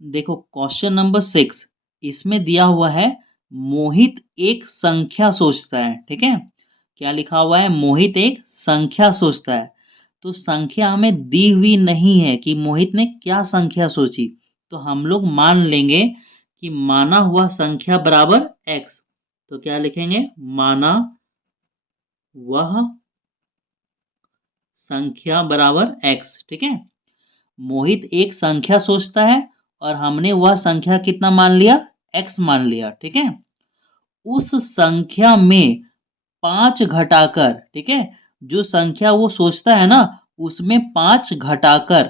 देखो question number 6 इसमें दिया हुआ है मोहित एक संख्या सोचता है। ठीक है, क्या लिखा हुआ है? मोहित एक संख्या सोचता है। तो संख्या हमें दी हुई नहीं है कि मोहित ने क्या संख्या सोची, तो हम लोग मान लेंगे कि माना हुआ संख्या बराबर एक्स। तो क्या लिखेंगे? माना वह संख्या बराबर एक्स। ठीक है, मोहित एक संख्या सोचता है और हमने वह संख्या कितना मान लिया? एक्स मान लिया। ठीक है, उस संख्या में पांच घटाकर, ठीक है, जो संख्या वो सोचता है ना उसमें पांच घटाकर,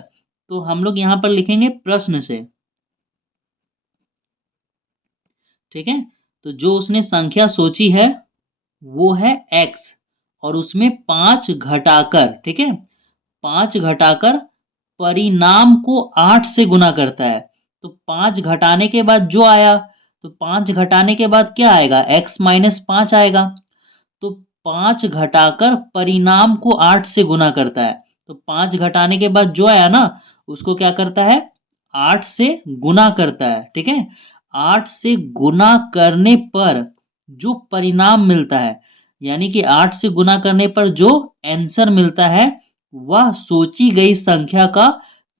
तो हम लोग यहां पर लिखेंगे प्रश्न से। ठीक है, तो जो उसने संख्या सोची है वो है एक्स और उसमें पांच घटाकर, ठीक है, पांच घटाकर परिणाम को आठ से गुना करता है। तो पांच घटाने के बाद जो आया, तो पांच घटाने के बाद क्या आएगा? एक्स माइनस पांच आएगा। तो पांच घटाकर परिणाम को आठ से गुना करता है। तो पांच घटाने के बाद जो आया ना उसको क्या करता है? आठ से गुना करता है। ठीक है, आठ से गुना करने पर जो परिणाम मिलता है, यानी कि आठ से गुना करने पर जो आंसर मिलता है वह सोची गई संख्या का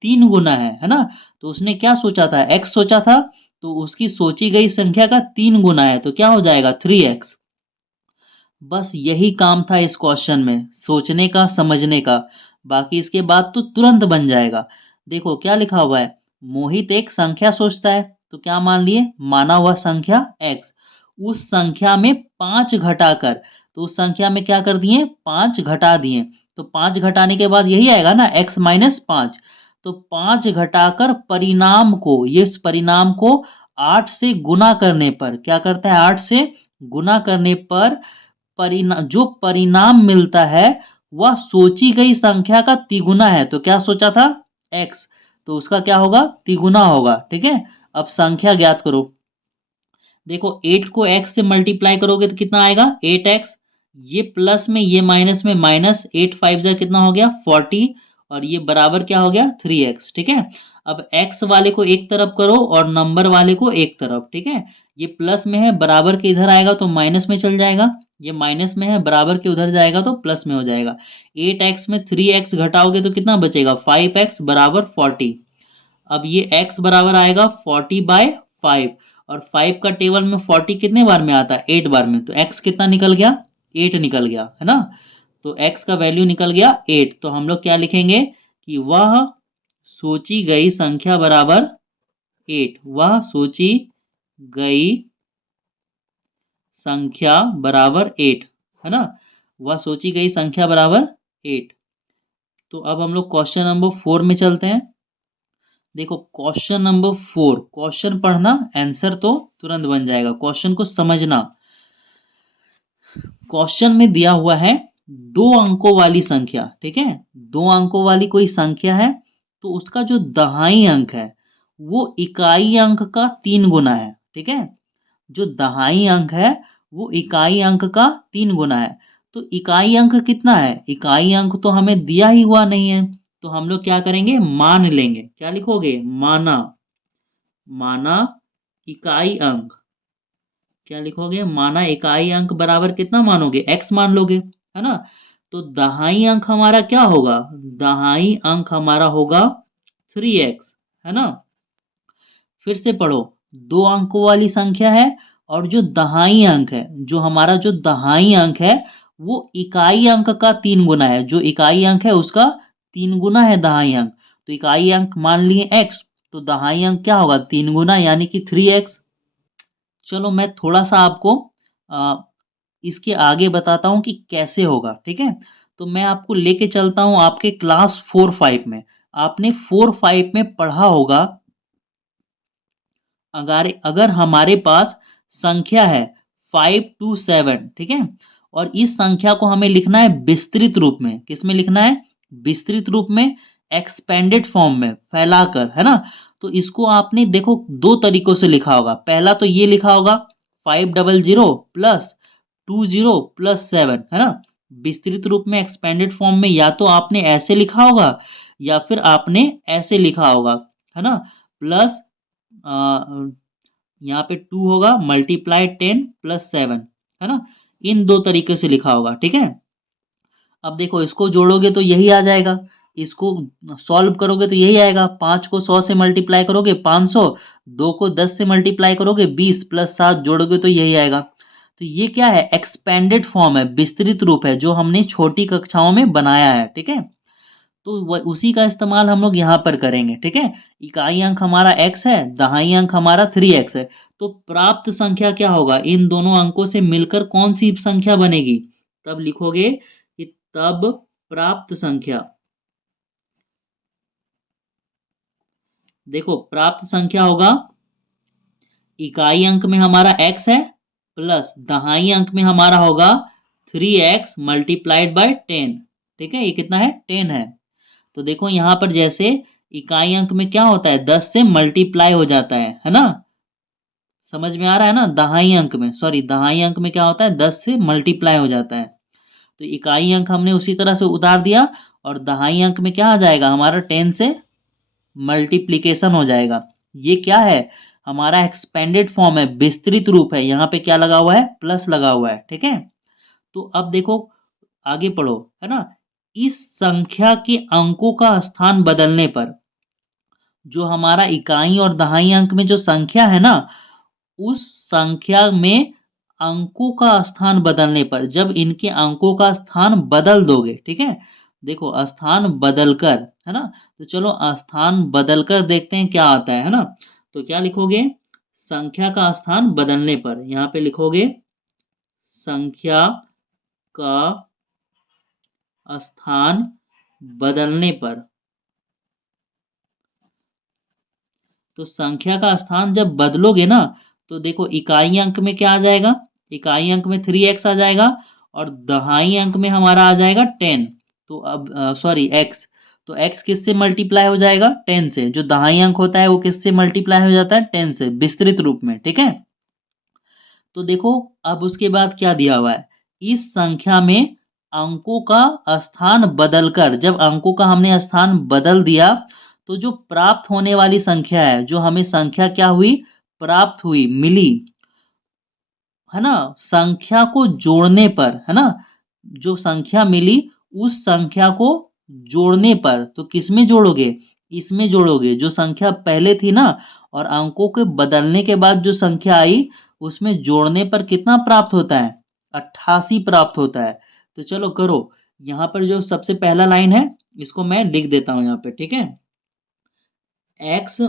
तीन गुना है ना। तो उसने क्या सोचा था? एक्स सोचा था, तो उसकी सोची गई संख्या का तीन गुना है, तो क्या हो जाएगा? 3x। बस यही काम था इस क्वेश्चन में, सोचने का, समझने का। बाकी इसके बाद तो तुरंत बन जाएगा। देखो क्या लिखा हुआ है, मोहित एक संख्या सोचता है, तो क्या मान लिए? माना हुआ संख्या x। उस संख्या में पांच घटाकर, तो उस संख्या में क्या कर दिए? पांच घटा दिए। तो पांच घटाने के बाद यही आएगा ना, x माइनस पांच। तो पांच घटाकर परिणाम को, ये इस परिणाम को आठ से गुना करने पर क्या करता है? आठ से गुना करने पर जो परिणाम मिलता है वह सोची गई संख्या का तिगुना है। तो क्या सोचा था? x, तो उसका क्या होगा? तिगुना होगा। ठीक है, अब संख्या ज्ञात करो। देखो 8 को x से मल्टीप्लाई करोगे तो कितना आएगा? 8x। ये प्लस में ये माइनस में माइनस, 8 5 जा कितना हो गया? 40। और ये बराबर क्या हो गया? 3x। ठीक है, अब x वाले को एक तरफ करो और नंबर वाले को एक तरफ। ठीक है, ये प्लस में है, बराबर के इधर आएगा तो माइनस में चल जाएगा। ये माइनस में है, बराबर के उधर जाएगा तो प्लस में हो जाएगा। 8x में 3x घटाओगे तो कितना बचेगा? 5x बराबर 40। अब ये x बराबर आएगा 40/5। और 5 का टेबल में 40 कितने बार में आता है? 8 बार में। तो x कितना निकल गया? 8 निकल गया, है ना। तो x का वैल्यू निकल गया 8। तो हम लोग क्या लिखेंगे कि वह सोची गई संख्या बराबर 8। वह सोची गई संख्या बराबर 8, है ना। वह सोची गई संख्या बराबर 8। तो अब हम लोग क्वेश्चन नंबर 4 में चलते हैं। देखो क्वेश्चन नंबर 4, क्वेश्चन पढ़ना, आंसर तो तुरंत बन जाएगा। क्वेश्चन को समझना। क्वेश्चन में दिया हुआ है दो अंकों वाली संख्या। ठीक है, दो अंकों वाली कोई संख्या है, तो उसका जो दहाई अंक है वो इकाई अंक का तीन गुना है। ठीक है, जो दहाई अंक है वो इकाई अंक का तीन गुना है। तो इकाई अंक कितना है? इकाई अंक तो हमें दिया ही हुआ नहीं है, तो हम लोग क्या करेंगे? मान लेंगे। क्या लिखोगे? माना। माना इकाई अंक। क्या लिखोगे? माना इकाई अंक बराबर कितना मानोगे? x मान लोगे, है ना। तो दहाई अंक हमारा क्या होगा? दहाई अंक हमारा होगा 3x, है ना। फिर से पढ़ो, दो अंकों वाली संख्या है और जो दहाई अंक है, जो हमारा जो दहाई अंक है वो इकाई अंक का तीन गुना है। जो इकाई अंक है उसका तीन गुना है दहाई अंक। तो इकाई अंक मान लिए x, तो दहाई अंक क्या होगा? तीन गुना, यानी कि 3x। चलो मैं थोड़ा सा आपको आ, इसके आगे बताता हूँ कि कैसे होगा। ठीक है, तो मैं आपको लेके चलता हूँ आपके क्लास 4 5 में। आपने 4 5 में पढ़ा होगा, अगर अगर हमारे पास संख्या है 5 2 7, ठीक है, और इस संख्या को हमें लिखना है विस्तृत रूप में। किस में लिखना है? विस्तृत रूप में, एक्सपेंडेड फॉर्म में, फैलाकर, है ना। तो इसको आपने देखो दो तरीकों से लिखा होगा। पहला तो ये लिखा होगा 500 प्लस 20 प्लस 7, है ना। विस्तृत रूप में, एक्सपेंडेड फॉर्म में, या तो आपने ऐसे लिखा होगा या फिर आपने ऐसे लिखा होगा, है ना। प्लस यहाँ पे 2 होगा मल्टीप्लाई 10 प्लस 7, है ना। इन दो तरीके से लिखा होगा, ठीक है। अब देखो इसको जोड़ोगे तो यही आ जाएगा, इसको सॉल्व करोगे तो यही आएगा। 5 को 100 से मल्टीप्लाई करोगे 500, 2 को 10 से मल्टीप्लाई करोगे 20 प्लस 7 जोड़ोगे तो यही आएगा। तो ये क्या है, एक्सपेंडेड फॉर्म है, विस्तृत रूप है, जो हमने छोटी कक्षाओं में बनाया है, ठीक है। तो उसी का इस्तेमाल हम लोग यहाँ पर करेंगे, ठीक है। इकाई अंक हमारा x है, दहाई अंक हमारा 3x है। तो प्राप्त संख्या क्या होगा, इन दोनों अंकों से मिलकर कौन सी संख्या बनेगी, तब लिखोगे कि तब प्राप्त संख्या, देखो प्राप्त संख्या होगा, इकाई अंक में हमारा x है प्लस दहाई अंक में हमारा होगा 3x मल्टीप्लाइड बाय 10, ठीक है। ये कितना है, 10 है। तो देखो यहाँ पर जैसे इकाई अंक में क्या होता है, 10 से मल्टीप्लाई हो जाता है ना। समझ में आ रहा है ना, दहाई अंक में, सॉरी दहाई अंक में क्या होता है, 10 से मल्टीप्लाई हो जाता है। तो इकाई अंक हमने उसी तरह से उतार दिया, और दहाई अंक में क्या आ जाएगा हमारा, 10 से मल्टीप्लिकेशन हो जाएगा। ये क्या है, हमारा एक्सपेंडेड फॉर्म है, विस्तृत रूप है। यहाँ पे क्या लगा हुआ है, प्लस लगा हुआ है, ठीक है। तो अब देखो आगे पढ़ो, है ना। इस संख्या के अंकों का स्थान बदलने पर, जो हमारा इकाई और दहाई अंक में जो संख्या है ना, उस संख्या में अंकों का स्थान बदलने पर, जब इनके अंकों का स्थान बदल दोगे, ठीक है। देखो स्थान बदलकर, है ना। तो चलो स्थान बदलकर देखते हैं क्या आता है ना। तो क्या लिखोगे, संख्या का स्थान बदलने पर, यहाँ पे लिखोगे संख्या का स्थान बदलने पर। तो संख्या का स्थान जब बदलोगे ना, तो देखो इकाई अंक में क्या आ जाएगा, इकाई अंक में 3x आ जाएगा, और दहाई अंक में हमारा आ जाएगा 10। तो अब सॉरी x, तो x किससे मल्टीप्लाई हो जाएगा, 10 से। जो दहाई अंक होता है वो किससे मल्टीप्लाई हो जाता है, 10 से, विस्तृत रूप में, ठीक है। तो देखो अब उसके बाद क्या दिया हुआ है, इस संख्या में अंकों का स्थान बदलकर, जब अंकों का हमने स्थान बदल दिया, तो जो प्राप्त होने वाली संख्या है, जो हमें संख्या क्या हुई, प्राप्त हुई, मिली, है ना, संख्या को जोड़ने पर, है ना, जो संख्या मिली उस संख्या को जोड़ने पर, तो किसमें जोड़ोगे, इसमें जोड़ोगे, जो संख्या पहले थी ना, और अंकों के बदलने के बाद जो संख्या आई, उसमें जोड़ने पर कितना प्राप्त होता है, 88 प्राप्त होता है। तो चलो करो, यहाँ पर जो सबसे पहला लाइन है, इसको मैं लिख देता हूँ यहाँ पे, ठीक है। x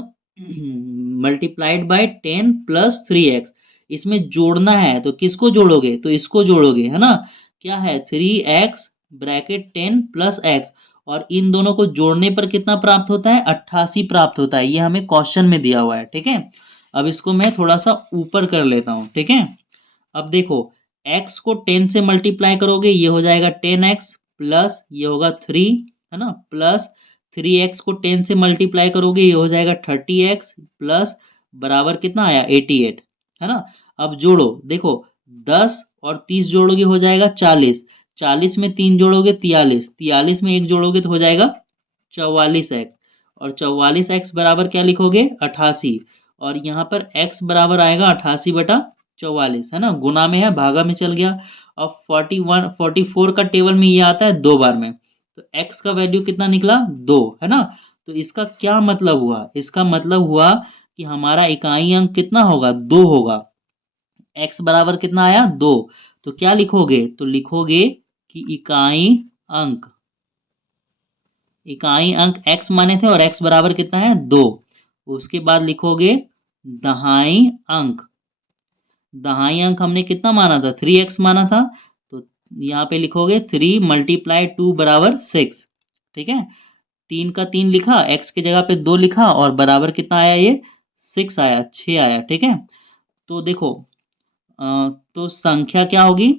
multiplied by 10 plus 3x, इसमें जोड़ना है तो किसको जोड़ोगे, तो इसको जोड़ोगे, है ना। क्या है, 3x ब्रैकेट 10 प्लस x, और इन दोनों को जोड़ने पर कितना प्राप्त होता है, 88 प्राप्त होता है। ये हमें क्वेश्चन में दिया हुआ है, ठीक है। अब इसको मैं थोड़ा सा ऊपर कर लेता हूँ, ठीक है। अब देखो x को 10 से मल्टीप्लाई करोगे, ये हो जाएगा 10x प्लस ये होगा 3, है ना, प्लस 3x को 10 से मल्टीप्लाई करोगे, ये हो जाएगा 30x प्लस बराबर कितना आया, 88, है ना। अब जोड़ो, देखो 10 और 30 जोड़ोगे हो जाएगा 40, 40 में 3 जोड़ोगे 43, 43 में 1 जोड़ोगे तो हो जाएगा 44x, और 44x बराबर क्या लिखोगे, 88, और यहाँ पर x बराबर आएगा 88/44, है ना, गुना में है, भागा में चल गया। अब 44 का टेबल में ये आता है 2 बार में, तो x का वैल्यू कितना निकला, 2, है ना। तो इसका क्या मतलब हुआ, इसका मतलब हुआ कि हमारा इकाई अंक कितना होगा, 2 होगा। x बराबर कितना आया, 2। तो क्या लिखोगे, तो लिखोगे कि अंक इकाई अंक x माने थे, और x बराबर कितना है, 2। उसके बाद लिखोगे दहाई अंक, दहाई अंक हमने कितना माना था, 3x माना था। तो यहाँ पे लिखोगे 3 मल्टीप्लाई 2 बराबर 6, ठीक है। 3 का 3 लिखा, x की जगह पे 2 लिखा, और बराबर कितना आया, ये 6 आया, 6 आया, ठीक है। तो देखो तो संख्या क्या होगी,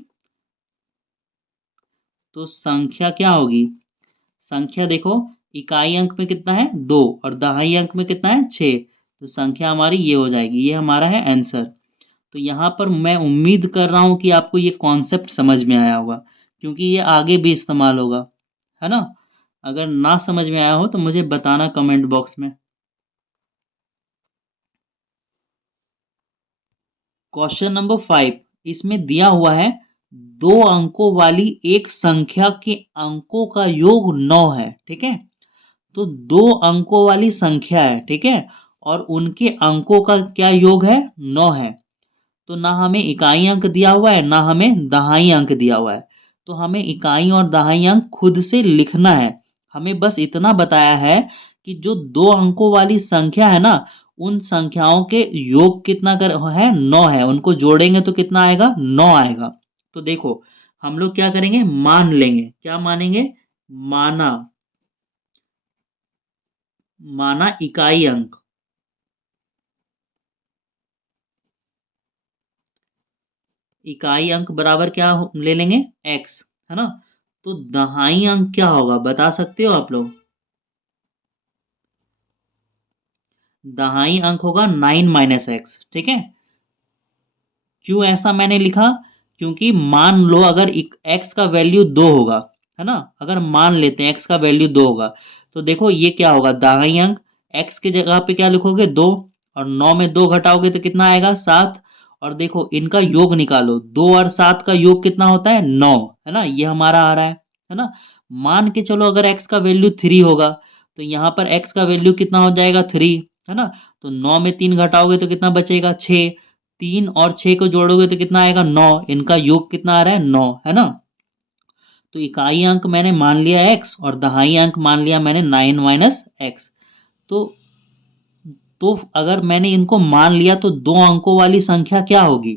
तो संख्या क्या होगी, संख्या देखो इकाई अंक में कितना है, 2, और दहाई अंक में कितना है, 6। तो संख्या हमारी ये हो जाएगी, ये हमारा है आंसर। तो यहाँ पर मैं उम्मीद कर रहा हूँ कि आपको ये कॉन्सेप्ट समझ में आया होगा, क्योंकि ये आगे भी इस्तेमाल होगा, है ना। अगर ना समझ में आया हो तो मुझे बताना कमेंट बॉक्स में। क्वेश्चन नंबर 5 इसमें दिया हुआ है 2 अंकों वाली एक संख्या के अंकों का योग 9 है। ठीक है, तो 2 अंकों वाली संख्या है। ठीक है, और उनके अंकों का क्या योग है, 9 है। तो ना हमें इकाई अंक दिया हुआ है ना हमें दहाई अंक दिया हुआ है, तो हमें इकाई और दहाई अंक खुद से लिखना है। हमें बस इतना बताया है कि जो 2 अंकों वाली संख्या है ना, उन संख्याओं के योग कितना कर है, 9 है। उनको जोड़ेंगे तो कितना आएगा, 9 आएगा। तो देखो हम लोग क्या करेंगे, मान लेंगे। क्या मानेंगे, माना, माना इकाई अंक, इकाई अंक बराबर क्या ले लेंगे, x, है ना। तो दहाई अंक क्या होगा बता सकते हो आप लोग, दहाई अंक होगा 9 - x। ठीक है, क्यों ऐसा मैंने लिखा, क्योंकि मान लो अगर x का वैल्यू 2 होगा, है ना, अगर मान लेते हैं x का वैल्यू 2 होगा, तो देखो ये क्या होगा, दाहिनी अंक x की जगह पे क्या लिखोगे, 2, और 9 में 2 घटाओगे तो कितना आएगा, 7। और देखो इनका योग निकालो, 2 और 7 का योग कितना होता है, 9, है ना, ये हमारा आ रहा है ना। मान के चलो अगर x का वैल्यू 3 होगा, तो यहाँ पर x का वैल्यू कितना हो जाएगा, 3, है ना। तो 9 में 3 घटाओगे तो कितना बचेगा, 6। 3 और 6 को जोड़ोगे तो कितना आएगा, 9। इनका योग कितना आ रहा है, 9, है ना। तो इकाई अंक मैंने मान लिया x और दहाई अंक मान लिया मैंने 9 - x। तो अगर मैंने इनको मान लिया तो 2 अंकों वाली संख्या क्या होगी,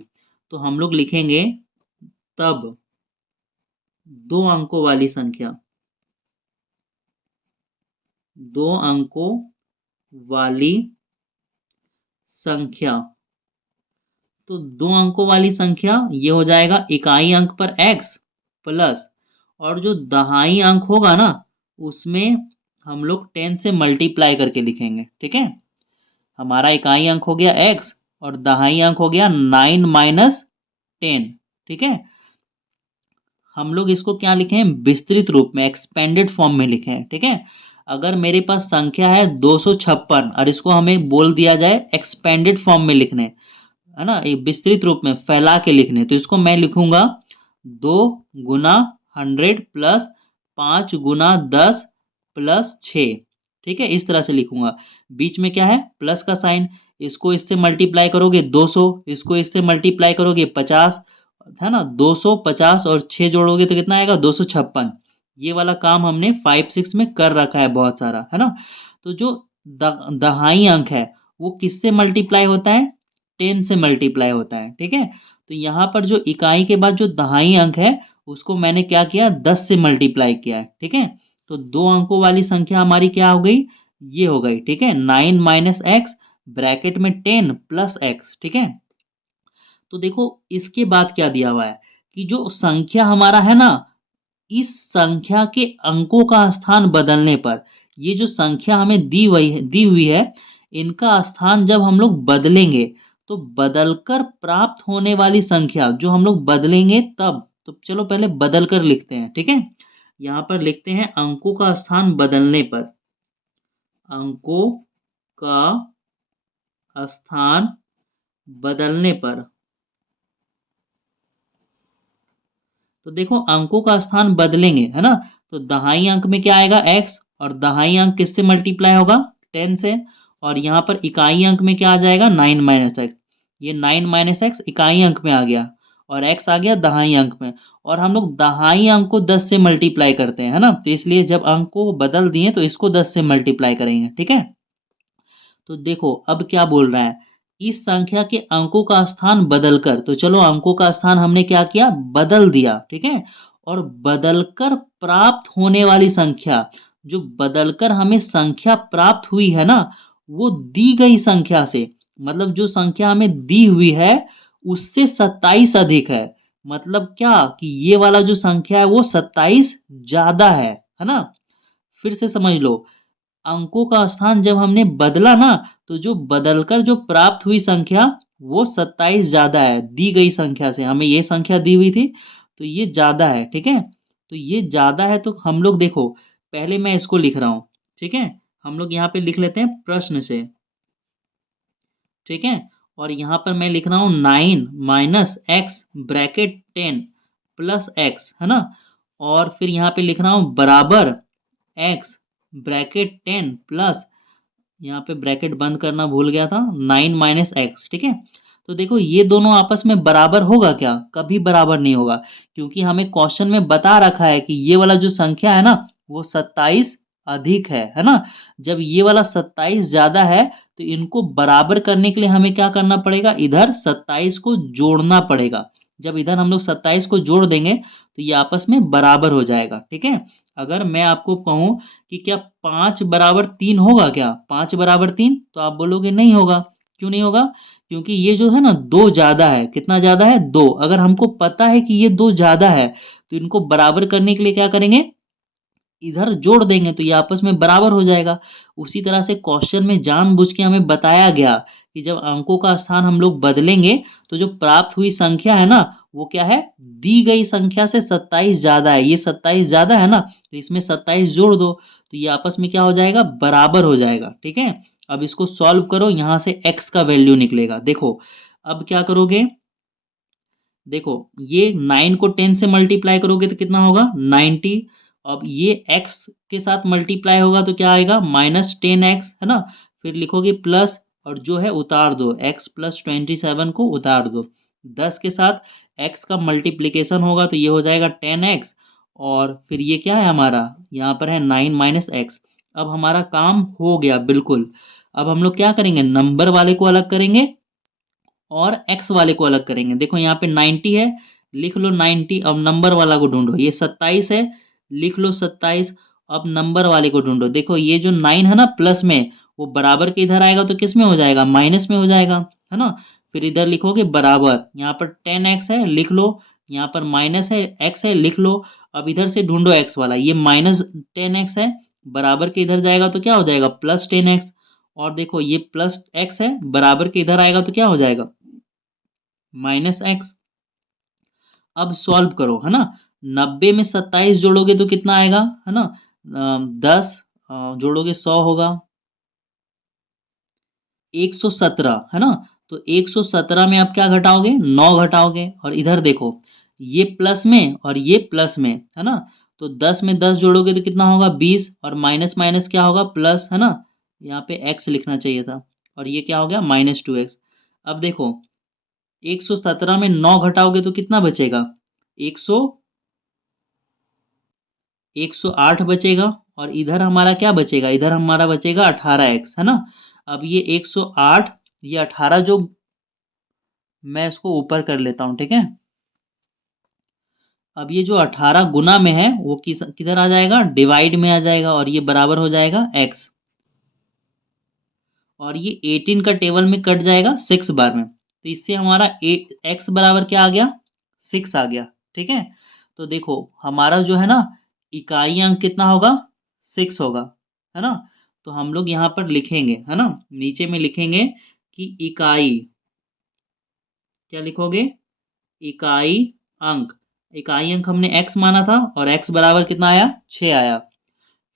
तो हम लोग लिखेंगे तब 2 अंकों वाली संख्या, 2 अंकों वाली संख्या। तो 2 अंकों वाली संख्या ये हो जाएगा इकाई अंक पर x प्लस, और जो दहाई अंक होगा ना उसमें हम लोग 10 से मल्टीप्लाई करके लिखेंगे। ठीक है, हमारा इकाई अंक हो गया x और दहाई अंक हो गया 9 - 10। ठीक है, हम लोग इसको क्या लिखे हैं, विस्तृत रूप में, एक्सपेंडेड फॉर्म में लिखे हैं। ठीक है, अगर मेरे पास संख्या है 256 और इसको हमें बोल दिया जाए एक्सपेंडेड फॉर्म में लिखने, है ना, एक विस्तृत रूप में फैला के लिखने, तो इसको मैं लिखूंगा 2 × 100 प्लस 5 × 10 प्लस 6। ठीक है, इस तरह से लिखूंगा। बीच में क्या है, प्लस का साइन, इसको इससे मल्टीप्लाई करोगे 200, इसको इससे मल्टीप्लाई करोगे 50, है ना, 250 और 6 जोड़ोगे तो कितना आएगा, 256। ये वाला काम हमने 5 6 में कर रखा है बहुत सारा, है ना। तो जो दहाई अंक है वो किससे मल्टीप्लाई होता है, 10 से मल्टीप्लाई होता है। ठीक है, तो यहाँ पर जो इकाई के बाद जो दहाई अंक है उसको मैंने क्या किया, 10 से मल्टीप्लाई किया है। ठीक है, तो 2 अंकों वाली संख्या हमारी क्या हो गई, ये हो गई। ठीक है, 9 - x ब्रैकेट में 10 प्लस x। ठीक है, तो देखो इसके बाद क्या दिया हुआ है कि जो संख्या हमारा है ना, इस संख्या के अंकों का स्थान बदलने पर, ये जो संख्या हमें दी हुई है, इनका स्थान जब हम लोग बदलेंगे तो बदलकर प्राप्त होने वाली संख्या जो हम लोग बदलेंगे तब, तो चलो पहले बदल कर लिखते हैं। ठीक है, यहाँ पर लिखते हैं अंकों का स्थान बदलने पर, अंकों का स्थान बदलने पर। तो देखो अंकों का स्थान बदलेंगे, है ना, तो दहाई अंक में क्या आएगा, x, और दहाई अंक किससे मल्टीप्लाई होगा, 10 से, और यहाँ पर इकाई अंक में क्या आ जाएगा, 9 - x। ये 9 - x इकाई अंक में आ गया और x आ गया दहाई अंक में, और हम लोग दहाई अंक को 10 से मल्टीप्लाई करते हैं, है ना, तो इसलिए जब अंक को बदल दिए तो इसको 10 से मल्टीप्लाई करेंगे। ठीक है, तो देखो अब क्या बोल रहा है, इस संख्या के अंकों का स्थान बदलकर, तो चलो अंकों का स्थान हमने क्या किया, बदल दिया। ठीक है, और बदलकर प्राप्त होने वाली संख्या, जो बदलकर हमें संख्या प्राप्त हुई है ना, वो दी गई संख्या से, मतलब जो संख्या हमें दी हुई है उससे 27 अधिक है। मतलब क्या कि ये वाला जो संख्या है वो 27 ज्यादा है ना। फिर से समझ लो, अंकों का स्थान जब हमने बदला ना, तो जो बदलकर जो प्राप्त हुई संख्या वो 27 ज्यादा है दी गई संख्या से। हमें ये संख्या दी हुई थी तो ये ज्यादा है। ठीक है, तो ये ज्यादा है, तो हम लोग देखो पहले मैं इसको लिख रहा हूं। ठीक है, हम लोग यहाँ पे लिख लेते हैं प्रश्न से। ठीक है, और यहाँ पर मैं लिख रहा हूँ 9 minus x bracket 10 plus x, है ना। और फिर यहाँ पे लिख रहा हूँ बराबर एक्स ब्रैकेट 10 प्लस, यहाँ पे ब्रैकेट बंद करना भूल गया था, 9 माइनस एक्स, ठीक है। तो देखो ये दोनों आपस में बराबर होगा क्या? कभी बराबर नहीं होगा, क्योंकि हमें क्वेश्चन में बता रखा है कि ये वाला जो संख्या है ना वो 27 अधिक है ना। जब ये वाला 27 ज्यादा है तो इनको बराबर करने के लिए हमें क्या करना पड़ेगा? इधर 27 को जोड़ना पड़ेगा। जब इधर हम लोग 27 को जोड़ देंगे तो ये आपस में बराबर हो जाएगा, ठीक है। अगर मैं आपको कहूं कि क्या 5 बराबर 3 होगा क्या? 5 बराबर 3, तो आप बोलोगे नहीं होगा। क्यों नहीं होगा? क्योंकि ये जो है ना दो ज्यादा है। कितना ज्यादा है? दो। अगर हमको पता है कि ये दो ज्यादा है तो इनको बराबर करने के लिए क्या करेंगे? इधर जोड़ देंगे तो ये आपस में बराबर हो जाएगा। उसी तरह से क्वेश्चन में जानबूझ के हमें बताया गया कि जब अंकों का स्थान हम लोग बदलेंगे तो जो प्राप्त हुई संख्या है ना वो क्या है? दी गई संख्या से 27 ज्यादा है। ये 27 ज्यादा है ना तो इसमें 27 जोड़ दो तो ये आपस में क्या हो जाएगा? बराबर हो जाएगा, ठीक है। अब इसको सॉल्व करो, यहां से x का वैल्यू निकलेगा। देखो अब क्या करोगे? देखो ये 9 को 10 से मल्टीप्लाई करोगे तो कितना होगा? 90। अब ये x के साथ मल्टीप्लाई होगा तो क्या आएगा? -10x, है ना। फिर लिखोगे प्लस और जो है उतार दो, x प्लस 27 को उतार दो। 10 के साथ x का मल्टीप्लिकेशन होगा तो ये हो जाएगा 10x। और फिर ये क्या है हमारा? यहाँ पर है 9 माइनस एक्स। अब हमारा काम हो गया बिल्कुल। अब हम लोग क्या करेंगे? नंबर वाले को अलग करेंगे और x वाले को अलग करेंगे। देखो यहाँ पे 90 है, लिख लो 90। अब नंबर वाला को ढूंढो। ये 27 है, लिख लो 27। अब नंबर वाले को ढूंढो। देखो ये जो 9 है ना प्लस में, वो बराबर के इधर आएगा तो किस में हो जाएगा? माइनस में हो जाएगा, है ना। फिर इधर लिखोगे बराबर, यहाँ पर 10x है, लिख लो। यहाँ पर माइनस है, x है, लिख लो। अब इधर से ढूंढो x वाला। ये -10x है, बराबर के इधर जाएगा तो क्या हो जाएगा? +10x। और देखो ये प्लस एक्स है, बराबर के इधर आएगा तो क्या हो जाएगा? -x। अब सॉल्व करो, है ना। 90 में 27 जोड़ोगे तो कितना आएगा? है ना। 10 जोड़ोगे 100 होगा। 117, है ना। तो 117 में आप क्या घटाओगे? 9 घटाओगे। और इधर देखो ये प्लस में और ये प्लस में, है ना। तो 10 में 10 जोड़ोगे तो कितना होगा? 20। और माइनस माइनस क्या होगा? प्लस, है ना। यहाँ पे x लिखना चाहिए था। और ये क्या हो गया? -2x। अब देखो 117 में 9 घटाओगे तो कितना बचेगा? 100 108 बचेगा। और इधर हमारा क्या बचेगा? इधर हमारा बचेगा 18x, है ना। अब ये 108, ये 18 जो, मैं इसको ऊपर कर लेता हूँ, ठीक है। अब ये जो 18 गुना में है वो किधर आ जाएगा? डिवाइड में आ जाएगा। और ये बराबर हो जाएगा x। और ये 18 का टेबल में कट जाएगा 6 बार में। तो इससे हमारा x बराबर क्या आ गया? 6 आ गया, ठीक है। तो देखो हमारा जो है ना इकाई अंक कितना होगा? 6 होगा, है ना। तो हम लोग यहाँ पर लिखेंगे, है ना, नीचे में लिखेंगे कि इकाई, क्या लिखोगे? इकाई अंक। इकाई अंक हमने x माना था और x बराबर कितना आया? 6 आया।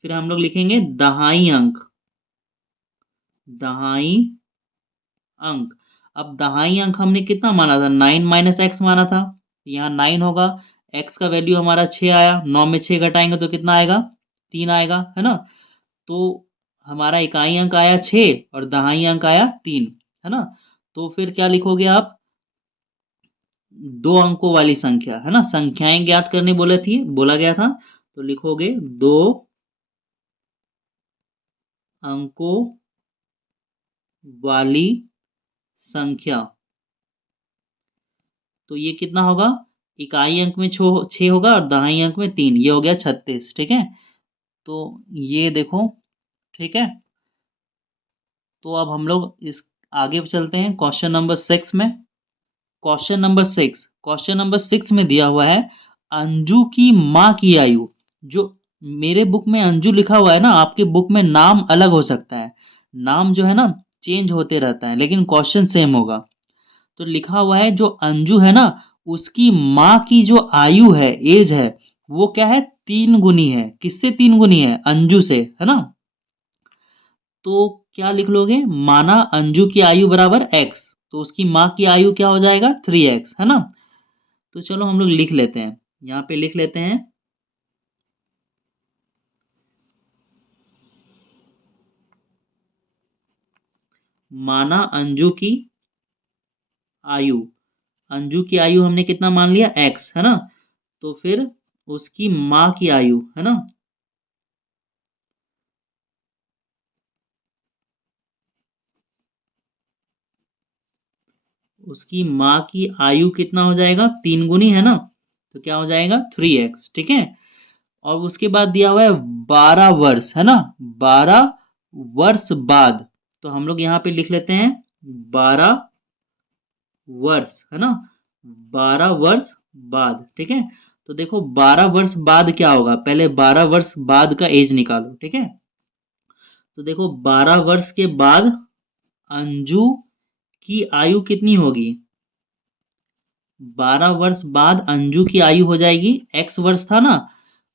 फिर हम लोग लिखेंगे दहाई अंक। दहाई अंक। अब दहाई अंक हमने कितना माना था? 9 माइनस एक्स माना था। यहाँ 9 होगा, x का वैल्यू हमारा 6 आया। 9 में 6 घटाएंगे तो कितना आएगा? 3 आएगा, है ना। तो हमारा इकाई अंक आया 6 और दहाई अंक आया 3, है ना। तो फिर क्या लिखोगे आप? दो अंकों वाली संख्या, है ना। संख्याएं ज्ञात करने बोला गया था। तो लिखोगे 2 अंकों वाली संख्या। तो ये कितना होगा? इकाई अंक में 6 होगा और दहाई अंक में 3, ये हो गया 36, ठीक है। तो ये देखो, ठीक है। तो अब हम लोग इस आगे चलते हैं क्वेश्चन नंबर 6 में। क्वेश्चन नंबर 6 में दिया हुआ है अंजू की माँ की आयु। जो मेरे बुक में अंजू लिखा हुआ है ना, आपके बुक में नाम अलग हो सकता है। नाम जो है ना चेंज होते रहता है, लेकिन क्वेश्चन सेम होगा। तो लिखा हुआ है जो अंजू है ना उसकी माँ की जो आयु है, एज है, वो क्या है? 3 गुनी है। किससे 3 गुनी है? अंजू से, है ना। तो क्या लिख लोगे? माना अंजू की आयु बराबर x। तो उसकी माँ की आयु क्या हो जाएगा 3x, है ना। तो चलो हम लोग लिख लेते हैं, यहाँ पे लिख लेते हैं माना अंजू की आयु, अंजू की आयु हमने कितना मान लिया x, है ना। तो फिर उसकी माँ की आयु, है ना, उसकी माँ की आयु कितना हो जाएगा 3 गुनी, है ना। तो क्या हो जाएगा 3x, ठीक है। और उसके बाद दिया हुआ है 12 वर्ष, है ना, 12 वर्ष बाद। तो हम लोग यहाँ पे लिख लेते हैं 12 वर्ष, है ना, 12 वर्ष बाद, ठीक है। तो देखो 12 वर्ष बाद क्या होगा, पहले 12 वर्ष बाद का एज निकालो, ठीक है। तो देखो 12 वर्ष के बाद अंजू की आयु कितनी होगी, 12 वर्ष बाद अंजू की आयु हो जाएगी, x वर्ष था ना,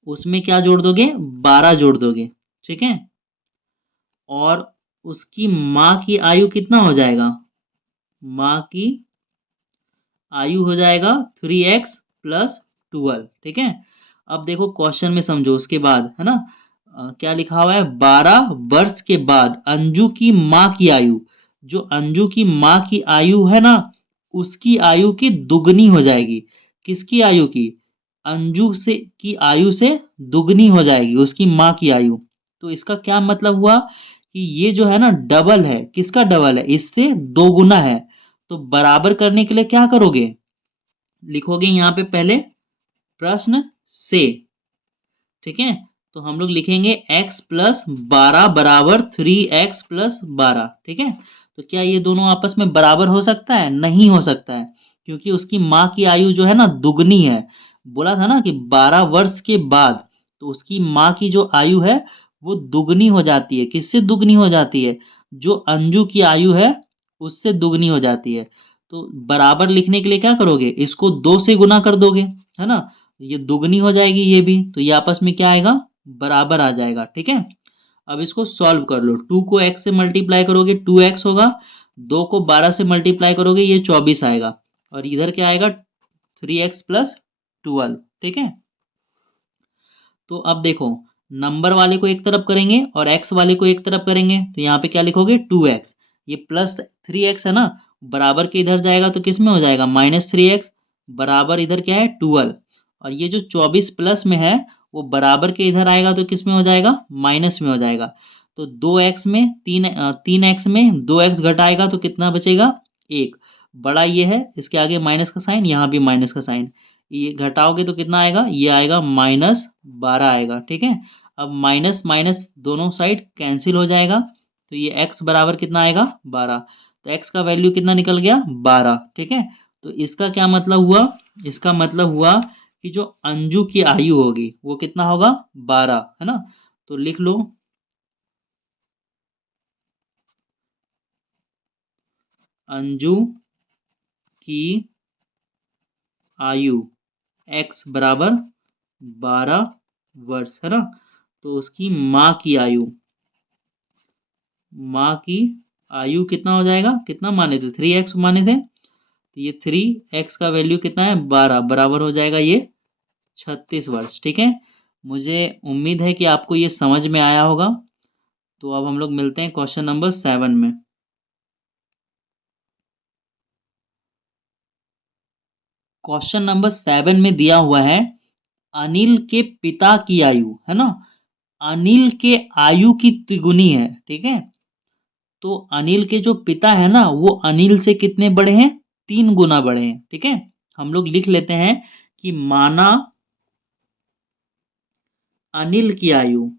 उसमें क्या जोड़ दोगे 12 जोड़ दोगे, ठीक है। और उसकी माँ की आयु कितना हो जाएगा, माँ की आयु हो जाएगा 3x + 12, ठीक है। अब देखो क्वेश्चन में समझो, उसके बाद, है ना, क्या लिखा हुआ है 12 वर्ष के बाद अंजू की माँ की आयु, जो अंजू की माँ की आयु है ना, उसकी आयु की दुगनी हो जाएगी, किसकी आयु की, अंजू से की आयु से दुगनी हो जाएगी उसकी माँ की आयु। तो इसका क्या मतलब हुआ कि ये जो है ना डबल है, किसका डबल है, इससे 2 गुना है। तो बराबर करने के लिए क्या करोगे, लिखोगे यहाँ पे पहले प्रश्न से, ठीक है। तो हम लोग लिखेंगे x + 12 बराबर 3x + 12, ठीक है। तो क्या ये दोनों आपस में बराबर हो सकता है, नहीं हो सकता है, क्योंकि उसकी माँ की आयु जो है ना दुगनी है। बोला था ना कि 12 वर्ष के बाद तो उसकी माँ की जो आयु है वो दुगनी हो जाती है, किससे दुगनी हो जाती है, जो अंजू की आयु है उससे दुगनी हो जाती है। तो बराबर लिखने के लिए क्या करोगे, इसको 2 से गुना कर दोगे, है ना, ये दुगनी हो जाएगी ये भी, तो ये आपस में क्या आएगा, बराबर आ जाएगा, ठीक है। अब इसको सॉल्व कर लो, 2 को x से मल्टीप्लाई करोगे 2x होगा, 2 को 12 से मल्टीप्लाई करोगे ये 24 आएगा, और इधर क्या आएगा 3x + 12, ठीक है। तो अब देखो नंबर वाले को एक तरफ करेंगे और x वाले को एक तरफ करेंगे, तो यहाँ पे क्या लिखोगे 2x, ये +3x है ना, बराबर के इधर जाएगा तो किस में हो जाएगा -3x, बराबर इधर क्या है 12, और ये जो 24 प्लस में है वो बराबर के इधर आएगा तो किस में हो जाएगा, माइनस में हो जाएगा। तो 2x में 3x में 2x घटाएगा तो कितना बचेगा 1, बड़ा ये है, इसके आगे माइनस का साइन, यहाँ भी माइनस का साइन, ये घटाओगे तो कितना आएगा, ये आएगा -12 आएगा, ठीक है। अब माइनस माइनस दोनों साइड कैंसिल हो जाएगा, तो ये x बराबर कितना आएगा 12, तो x का वैल्यू कितना निकल गया 12, ठीक है। तो इसका क्या मतलब हुआ, इसका मतलब हुआ कि जो अंजू की आयु होगी वो कितना होगा 12, है ना। तो लिख लो अंजू की आयु x बराबर 12 वर्ष, है ना। तो उसकी माँ की आयु, माँ की आयु कितना हो जाएगा, कितना माने थे 3x माने थे, तो ये 3x का वैल्यू कितना है 12, बराबर हो जाएगा ये 36 वर्ष, ठीक है। मुझे उम्मीद है कि आपको ये समझ में आया होगा। तो अब हम लोग मिलते हैं क्वेश्चन नंबर 7 में। क्वेश्चन नंबर 7 में दिया हुआ है अनिल के पिता की आयु, है ना, अनिल के आयु की तिगुनी है, ठीक है। तो अनिल के जो पिता है ना वो अनिल से कितने बड़े हैं, 3 गुना बड़े हैं, ठीक है। हम लोग लिख लेते हैं कि माना अनिल की आयु,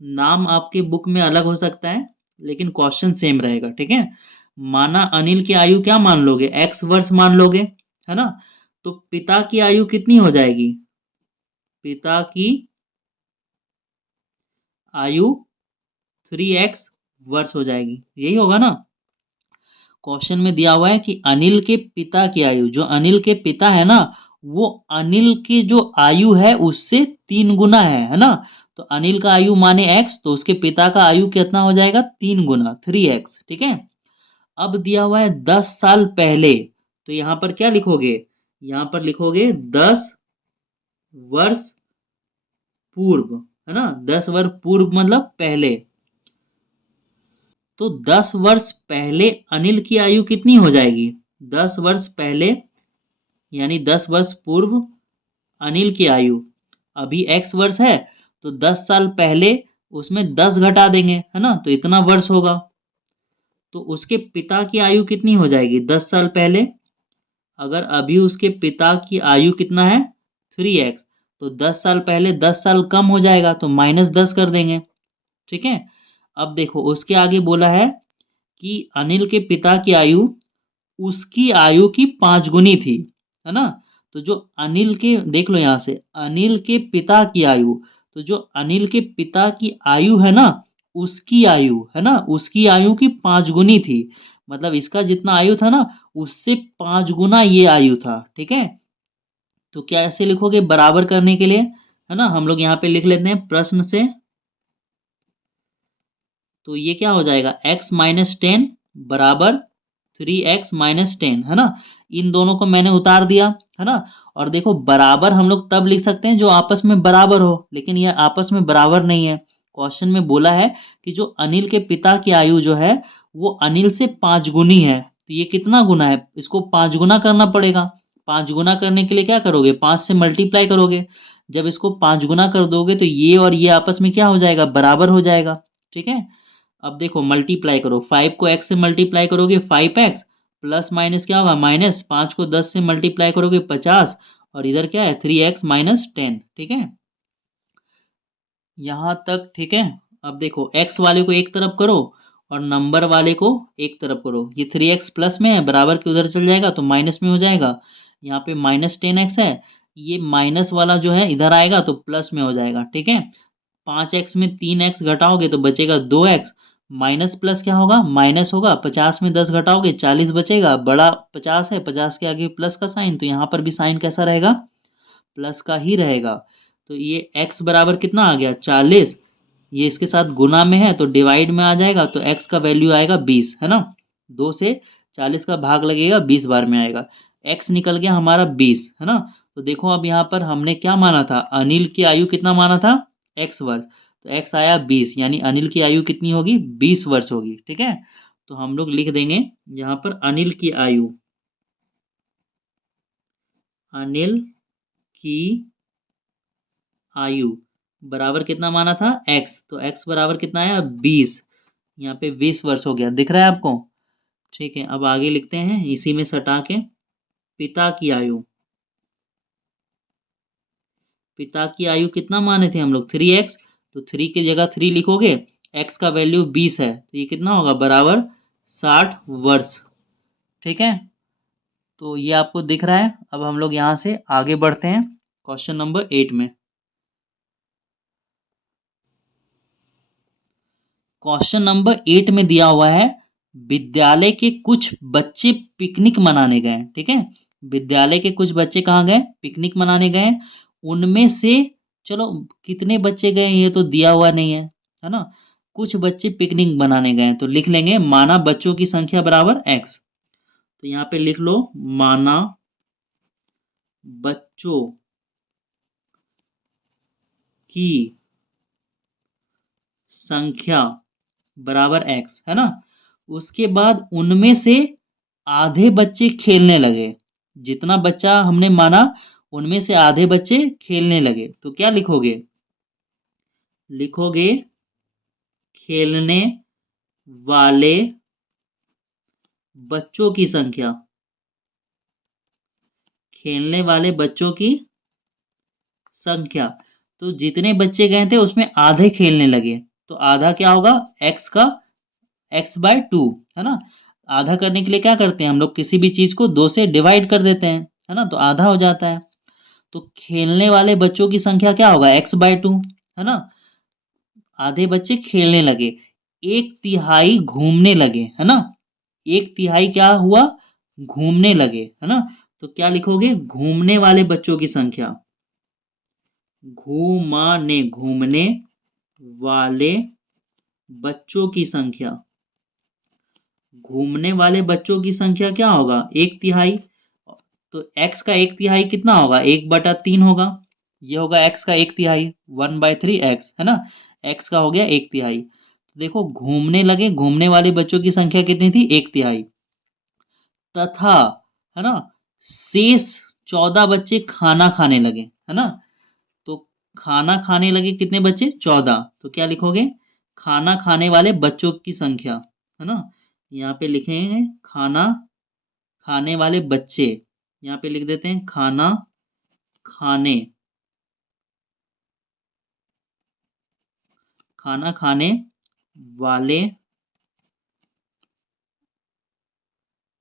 नाम आपके बुक में अलग हो सकता है लेकिन क्वेश्चन सेम रहेगा, ठीक है। माना अनिल की आयु क्या मान लोगे, x वर्ष मान लोगे, है ना। तो पिता की आयु कितनी हो जाएगी, पिता की आयु 3x वर्ष हो जाएगी, यही होगा ना। क्वेश्चन में दिया हुआ है कि अनिल के पिता की आयु, जो अनिल के पिता है ना वो अनिल की जो आयु है उससे 3 गुना है ना। तो अनिल का आयु माने x, तो उसके पिता का आयु कितना हो जाएगा 3 गुना 3x। ठीक है। अब दिया हुआ है 10 साल पहले, तो यहां पर क्या लिखोगे, यहां पर लिखोगे 10 वर्ष पूर्व, है ना, 10 वर्ष पूर्व मतलब पहले। तो 10 वर्ष पहले अनिल की आयु कितनी हो जाएगी, 10 वर्ष पहले यानी 10 वर्ष पूर्व अनिल की आयु, अभी एक्स वर्ष है, तो 10 साल पहले उसमें 10 घटा देंगे, है ना, तो इतना वर्ष होगा। तो उसके पिता की आयु कितनी हो जाएगी 10 साल पहले, अगर अभी उसके पिता की आयु कितना है 3x, तो 10 साल पहले 10 साल कम हो जाएगा, तो -10 कर देंगे। ठीक है। अब देखो उसके आगे बोला है कि अनिल के पिता की आयु उसकी आयु की 5 गुनी थी, है ना। तो जो अनिल के, देख लो यहां से, अनिल के पिता की आयु, तो जो अनिल के पिता की आयु है ना, उसकी आयु, है ना, उसकी आयु की 5 गुनी थी, मतलब इसका जितना आयु था ना, उससे 5 गुना ये आयु था। ठीक है। तो क्या ऐसे लिखोगे बराबर करने के लिए, है ना, हम लोग यहाँ पे लिख लेते हैं प्रश्न से। तो ये क्या हो जाएगा x-10 बराबर 3x-10, है ना। इन दोनों को मैंने उतार दिया, है ना। और देखो बराबर हम लोग तब लिख सकते हैं जो आपस में बराबर हो, लेकिन ये आपस में बराबर नहीं है। क्वेश्चन में बोला है कि जो अनिल के पिता की आयु जो है वो अनिल से 5 गुनी है, तो ये कितना गुना है, इसको 5 गुना करना पड़ेगा। 5 गुना करने के लिए क्या करोगे, 5 से मल्टीप्लाई करोगे। जब इसको 5 गुना कर दोगे तो ये और ये आपस में क्या हो जाएगा, बराबर हो जाएगा। ठीक है। अब देखो मल्टीप्लाई करो, 5 को x से मल्टीप्लाई करोगे 5x, प्लस माइनस क्या होगा माइनस, 5 को 10 से मल्टीप्लाई करोगे 50, और इधर क्या है 3x-10। ठीक है, यहाँ तक ठीक है। अब देखो x वाले को एक तरफ करो और नंबर वाले को एक तरफ करो, ये 3x प्लस में है, बराबर के उधर चल जाएगा तो माइनस में हो जाएगा। यहाँ पे -10x है, ये माइनस वाला जो है इधर आएगा तो प्लस में हो जाएगा। ठीक है। 5x में 3x घटाओगे तो बचेगा 2x, माइनस प्लस क्या होगा माइनस होगा, 50 में 10 घटाओगे 40 बचेगा, बड़ा 50 है, 50 के आगे प्लस का साइन, तो यहाँ पर भी साइन कैसा रहेगा, प्लस का ही रहेगा। तो ये x बराबर कितना आ गया 40, ये इसके साथ गुना में है तो डिवाइड में आ जाएगा, तो x का वैल्यू आएगा 20, है ना। 2 से 40 का भाग लगेगा 20 बार में आएगा, x निकल गया हमारा 20, है ना। तो देखो अब यहाँ पर हमने क्या माना था, अनिल की आयु कितना माना था x वर्ष, तो x आया 20, यानी अनिल की आयु कितनी होगी 20 वर्ष होगी। ठीक है। तो हम लोग लिख देंगे यहाँ पर अनिल की आयु, अनिल की आयु बराबर कितना माना था x, तो x बराबर कितना आया 20, यहाँ पे 20 वर्ष हो गया, दिख रहा है आपको। ठीक है। अब आगे लिखते हैं इसी में सटा के, पिता की आयु, पिता की आयु कितना माने थे हम लोग 3x, तो 3 की जगह 3 लिखोगे, x का वैल्यू 20 है, तो ये कितना होगा बराबर 60 वर्ष। ठीक है। तो ये आपको दिख रहा है। अब हम लोग यहाँ से आगे बढ़ते हैं क्वेश्चन नंबर 8 में। क्वेश्चन नंबर 8 में दिया हुआ है विद्यालय के कुछ बच्चे पिकनिक मनाने गए। ठीक है। विद्यालय के कुछ बच्चे कहाँ गए, पिकनिक मनाने गए। उनमें से चलो कितने बच्चे गए ये तो दिया हुआ नहीं है ना। कुछ बच्चे पिकनिक मनाने गए तो लिख लेंगे माना बच्चों की संख्या बराबर x। तो यहाँ पे लिख लो माना बच्चों की संख्या बराबर x, है ना। उसके बाद उनमें से आधे बच्चे खेलने लगे, जितना बच्चा हमने माना उनमें से आधे बच्चे खेलने लगे, तो क्या लिखोगे, लिखोगे खेलने वाले बच्चों की संख्या, खेलने वाले बच्चों की संख्या। तो जितने बच्चे गए थे उसमें आधे खेलने लगे, तो आधा क्या होगा x का x/2, है ना। आधा करने के लिए क्या करते हैं हम लोग, किसी भी चीज को 2 से डिवाइड कर देते हैं, है ना, तो आधा हो जाता है। तो खेलने वाले बच्चों की संख्या क्या होगा x/2, है ना। आधे बच्चे खेलने लगे, 1/3 घूमने लगे, है ना। 1/3 क्या हुआ, घूमने लगे, है ना। तो क्या लिखोगे घूमने वाले बच्चों की संख्या, घूमने, घूमने वाले बच्चों की संख्या। घूमने वाले बच्चों की संख्या क्या होगा? 1/3। तो x का 1/3 कितना होगा? 1/3 होगा। ये होगा x का 1/3, 1/3 x, है ना। x का हो गया 1/3। तो देखो घूमने लगे, घूमने वाले बच्चों की संख्या कितनी थी? 1/3। तथा, है ना, शेष 14 बच्चे खाना खाने लगे, है ना। तो खाना खाने लगे कितने बच्चे? 14। तो क्या लिखोगे? खाना खाने वाले बच्चों की संख्या, है ना। यहाँ पे लिखे हैं खाना खाने वाले बच्चे, यहाँ पे लिख देते हैं खाना खाने, खाना खाने वाले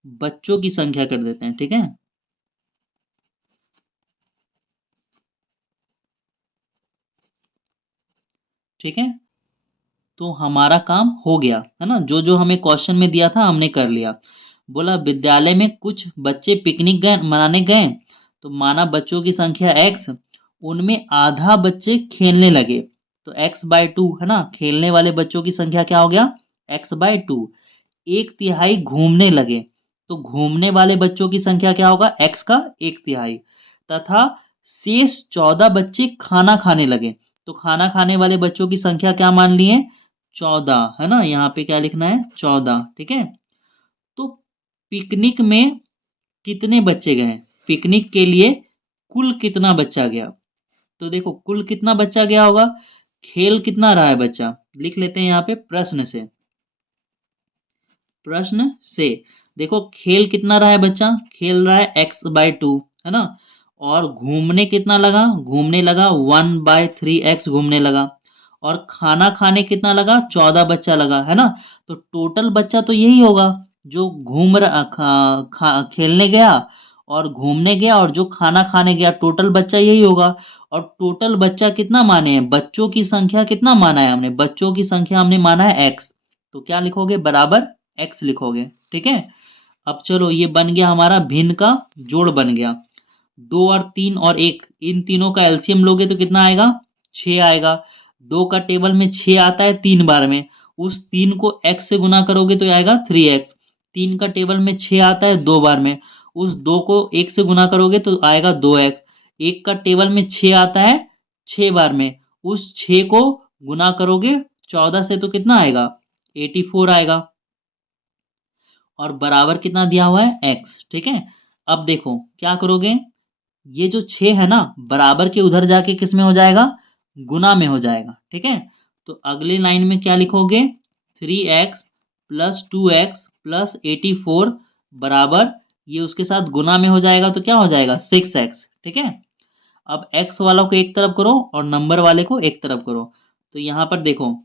बच्चों की संख्या कर देते हैं, ठीक है। ठीक है, तो हमारा काम हो गया, है ना। जो जो हमें क्वेश्चन में दिया था हमने कर लिया। बोला विद्यालय में कुछ बच्चे पिकनिक गए, मनाने गए, तो माना बच्चों की संख्या एक्स, उनमें आधा बच्चे खेलने लगे, तो x/2, है ना। खेलने वाले बच्चों की संख्या क्या हो गया? x/2। 1/3 घूमने लगे, तो घूमने वाले बच्चों की संख्या क्या होगा? x का 1/3। तथा शेष 14 बच्चे खाना खाने लगे, तो खाना खाने वाले बच्चों की संख्या क्या मान लिए? 14, है ना। यहाँ पे क्या लिखना है? 14, ठीक है। तो पिकनिक में कितने बच्चे गए? पिकनिक के लिए कुल कितना बच्चा गया? तो देखो कुल कितना बच्चा गया होगा? खेल कितना रहा है बच्चा? लिख लेते हैं यहाँ पे प्रश्न से। प्रश्न से देखो खेल कितना रहा है बच्चा? खेल रहा है x/2, है ना। और घूमने कितना लगा? घूमने लगा 1/3 x घूमने लगा। और खाना खाने कितना लगा? 14 बच्चा लगा, है ना। तो टोटल बच्चा तो यही होगा जो घूम रहा, खेलने गया और घूमने गया और जो खाना खाने गया, टोटल बच्चा यही होगा। और टोटल बच्चा कितना माने हैं? बच्चों की संख्या कितना माना है हमने? बच्चों की संख्या हमने माना है x। तो क्या लिखोगे? बराबर x लिखोगे, ठीक है। अब चलो ये बन गया हमारा भिन्न का जोड़ बन गया। 2 और 3 और 1, इन तीनों का एलसीएम लोगे तो कितना आएगा? 6 आएगा। 2 का टेबल में 6 आता है 3 बार में, उस 3 को x से गुना करोगे तो आएगा 3x। 3 का टेबल में 6 आता है 2 बार में, उस 2 को 1 से गुना करोगे तो आएगा 2x। 1 का टेबल में 6 आता है 6 बार में, उस 6 को गुना करोगे 14 से तो कितना आएगा? 84 आएगा। और बराबर कितना दिया हुआ है? x, ठीक है। अब देखो क्या करोगे? ये जो 6 है ना, बराबर के उधर जाके किस में हो जाएगा? गुना में हो जाएगा, ठीक है। तो अगली लाइन में क्या लिखोगे? 3x प्लस 2x प्लस 84 बराबर, ये उसके साथ गुना में हो जाएगा तो क्या हो जाएगा? 6x, ठीक है। अब x वालों को एक तरफ करो और नंबर वाले को एक तरफ करो। तो यहाँ पर देखो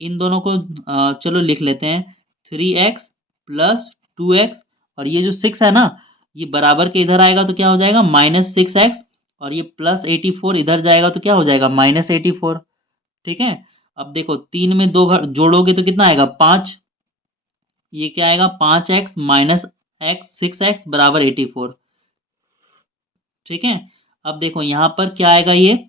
इन दोनों को चलो लिख लेते हैं। 3x प्लस 2x, और ये जो 6 है ना, ये बराबर के इधर आएगा तो क्या हो जाएगा? -6x। और ये प्लस 84 इधर जाएगा तो क्या हो जाएगा? -84, ठीक है। अब देखो 3 में 2 जोड़ोगे तो कितना आएगा? 5। ये क्या आएगा? 5x माइनस x 6x बराबर 84, ठीक है। अब देखो यहाँ पर क्या आएगा? ये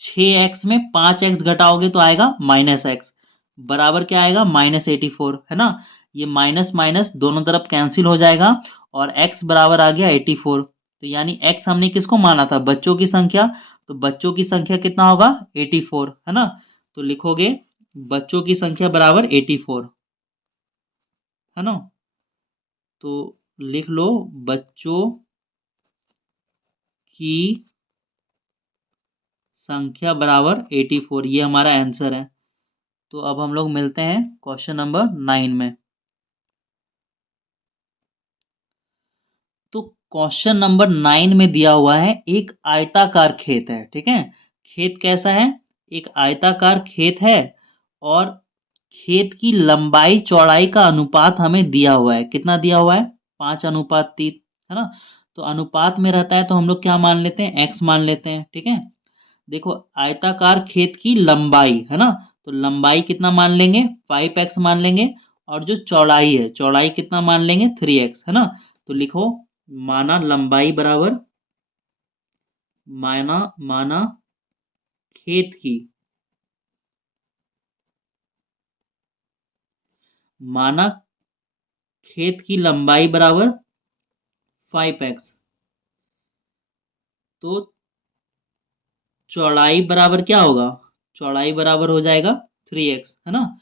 6x में 5x घटाओगे तो आएगा -x, बराबर क्या आएगा? -84, है ना। ये माइनस माइनस दोनों तरफ कैंसिल हो जाएगा और x बराबर आ गया 84। तो यानी x हमने किसको माना था? बच्चों की संख्या। तो बच्चों की संख्या कितना होगा? 84, है ना। तो लिखोगे बच्चों की संख्या बराबर 84, है ना। तो लिख लो बच्चों की संख्या बराबर 84, ये हमारा आंसर है। तो अब हम लोग मिलते हैं क्वेश्चन नंबर 9 में। तो क्वेश्चन नंबर 9 में दिया हुआ है एक आयताकार खेत है, ठीक है। खेत कैसा है? एक आयताकार खेत है और खेत की लंबाई चौड़ाई का अनुपात हमें दिया हुआ है। कितना दिया हुआ है? 5:3, है ना। तो अनुपात में रहता है तो हम लोग क्या मान लेते हैं? एक्स मान लेते हैं, ठीक है। देखो आयताकार खेत की लंबाई, है ना, तो लंबाई कितना मान लेंगे? 5x मान लेंगे। और जो चौड़ाई है, चौड़ाई कितना मान लेंगे? 3x, है ना। तो लिखो माना लंबाई बराबर माना माना खेत की माना खेत की लंबाई बराबर 5x, तो चौड़ाई बराबर क्या होगा? चौड़ाई बराबर हो जाएगा 3x, है ना।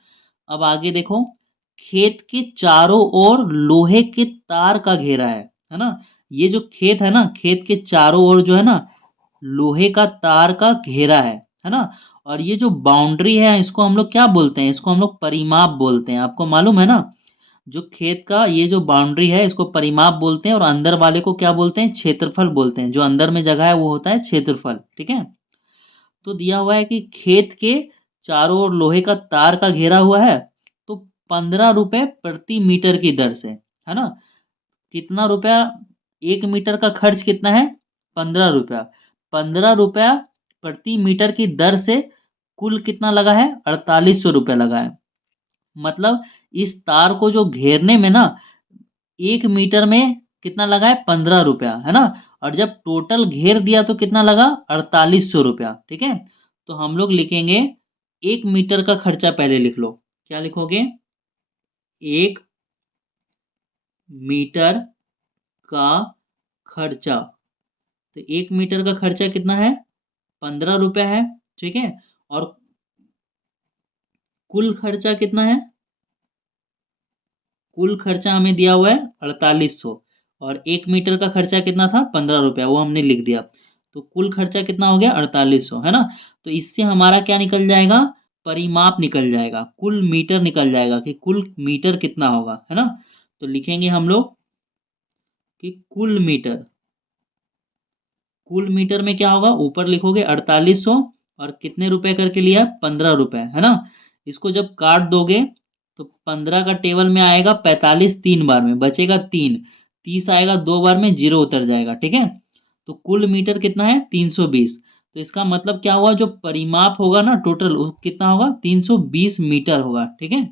अब आगे देखो, खेत के चारों ओर लोहे के तार का घेरा है ना। ये जो खेत है ना, खेत के चारों ओर जो है ना, लोहे का तार का घेरा है ना। और ये जो बाउंड्री है इसको हम लोग क्या बोलते हैं? इसको हम लोग परिमाप बोलते हैं, आपको मालूम है ना। जो खेत का ये जो बाउंड्री है इसको परिमाप बोलते हैं, और अंदर वाले को क्या बोलते हैं? क्षेत्रफल बोलते हैं। जो अंदर में जगह है वो होता है क्षेत्रफल, ठीक है। तो दिया हुआ है कि खेत के चारों ओर लोहे का तार का घेरा हुआ है, तो 15 रुपए प्रति मीटर की दर से, है ना। कितना रुपया? 1 मीटर का खर्च कितना है? 15 रुपया। 15 रुपया प्रति मीटर की दर से कुल कितना लगा है? 4800 रुपया लगा है। मतलब इस तार को जो घेरने में ना 1 मीटर में कितना लगा है? 15 रुपया, है ना। और जब टोटल घेर दिया तो कितना लगा? 4800 रुपया, ठीक है। तो हम लोग लिखेंगे 1 मीटर का खर्चा, पहले लिख लो। क्या लिखोगे? 1 मीटर का खर्चा। तो 1 मीटर का खर्चा कितना है? 15 रुपया है, ठीक है। और कुल खर्चा कितना है? कुल खर्चा हमें दिया हुआ है 4800, और 1 मीटर का खर्चा कितना था? 15 रुपया, वो हमने लिख दिया। तो कुल खर्चा कितना हो गया? 4800, है ना। तो इससे हमारा क्या निकल जाएगा? परिमाप निकल जाएगा, कुल मीटर निकल जाएगा कि कुल मीटर कितना होगा, है ना। तो लिखेंगे हम लोग कि कुल मीटर में क्या होगा? ऊपर लिखोगे 4800, और कितने रुपए करके लिया? 15 रुपए, है ना। इसको जब काट दोगे तो 15 का टेबल में आएगा 45 तीन बार में, बचेगा 3। 30 आएगा 2 बार में, जीरो उतर जाएगा, ठीक है। तो कुल मीटर कितना है? 320। तो इसका मतलब क्या हुआ? जो परिमाप होगा ना टोटल, वो कितना होगा? 320 मीटर होगा, ठीक है।